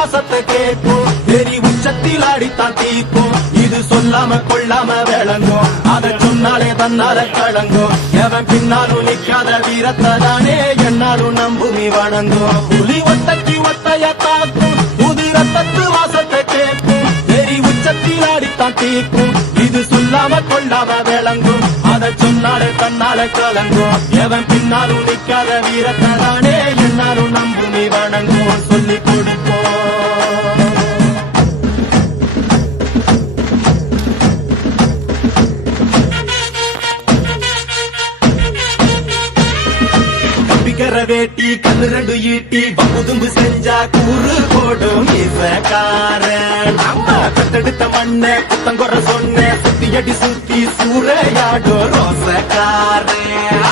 வாசத்தை கேட்கும் வெறி உச்சத்தில் ஆடித்தான் தீக்கும் இது சொல்லாம கொள்ளாம விளங்கும் அதை சொன்னாலே தன்னால கலங்கும் எவன் பின்னாலும் நிக்காத வீரத்தை தானே என்னாலும் நம்புமி வணங்கும் புலி ஒத்தைக்கு ஒத்தைய தாக்கும் புது ரத்தத்து வாசத்தை கேட்கும் வெறி உச்சத்தில் ஆடித்தான் தீக்கும் இது சொல்லாம கொள்ளாம விளங்கும் அதை சொன்னாலே தன்னால கலங்கும் எவன் பின்னாலும் நிக்காத வீரத்தை தானே என்னாலும் நம்புமி வணங்கும் சொல்லிக் கொடுப்போம். வேட்டி கண்ணு ரெண்டு ஈட்டி பகுதும்பு செஞ்சா கூறு போடும் இசக்காரன் நம்ம பெத்தெடுத்த மண்ண குத்தங்குற சொன்ன சுத்தி அடி சுத்தி சூறையாடும் ரோசக்காரன்.